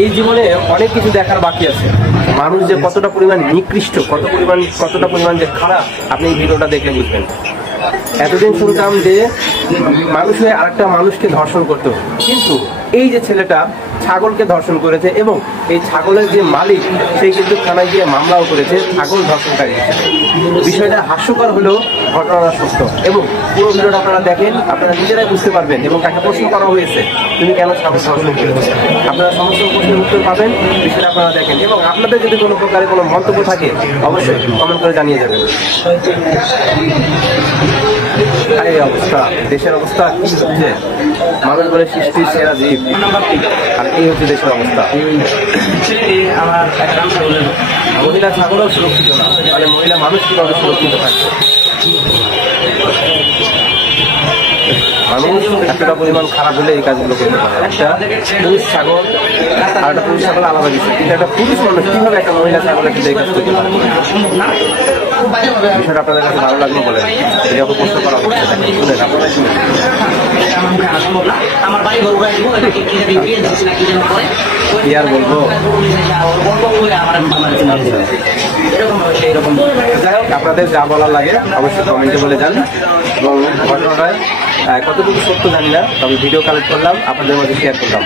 এই জীবনে অনেক কিছু দেখার বাকি আছে। মানুষ যে কতটা পরিমাণ নিকৃষ্ট, কতটা পরিমাণ যে খারাপ, আপনি এই ভিডিওটা দেখে বুঝবেন। এতদিন শুনতাম যে মানুষ হয়ে আরেকটা মানুষকে ধর্ষণ করতে হবে, কিন্তু এই যে ছেলেটা ছাগলকে ধর্ষণ করেছে এবং এই ছাগলের যে মালিক সে কিন্তু থানায় গিয়ে মামলাও করেছে ছাগল ধর্ষণকারী। বিষয়টা হাস্যকর হলেও ঘটনাটা সত্য, এবং পুরো ভিডিওটা আপনারা দেখেন, আপনারা নিজেরাই বুঝতে পারবেন। এবং তাকে প্রশ্ন করা হয়েছে, তুমি কেন ছাগল ধর্ষণ করেছো? আপনারা সমস্ত প্রশ্নের উত্তর পাবেন, বিষয়টা আপনারা দেখেন। এবং আপনাদের যদি কোনো প্রকারে কোনো মন্তব্য থাকে অবশ্যই কমেন্ট করে জানিয়ে যাবেন। এই অবস্থা, দেশের অবস্থা কি হচ্ছে? মানুষ বলে সৃষ্টির সেরা জীব, আর এই হচ্ছে দেশের অবস্থা। মহিলা ছাগলও সুরক্ষিত না, তাহলে মহিলা মানুষ কিভাবে সুরক্ষিত থাকবে? মানুষ এতটা পরিমাণ খারাপ হলে এই কাজগুলো করতে পারে। একটা পুরুষ ছাগল আর একটা পুরুষ ছাগল আলাদা বিষয়, কিন্তু একটা পুরুষ মানুষ কিভাবে একটা মহিলা ছাগলের সাথে এই কাজ করতে পারে? বিষয়টা আপনাদের কাছে ভালো লাগলো বলেন, এরকম প্রশ্ন করা হচ্ছে, শুনেন আপনারা শুনেন। কি আর বলবো, যাই হোক, আপনাদের যা বলার লাগে অবশ্যই কমেন্টে বলে যান। এবং ঘটনাটায় কতটুকু সত্য জানি না, তবে ভিডিও কালেক্ট করলাম, আপনাদের মধ্যে শেয়ার করলাম।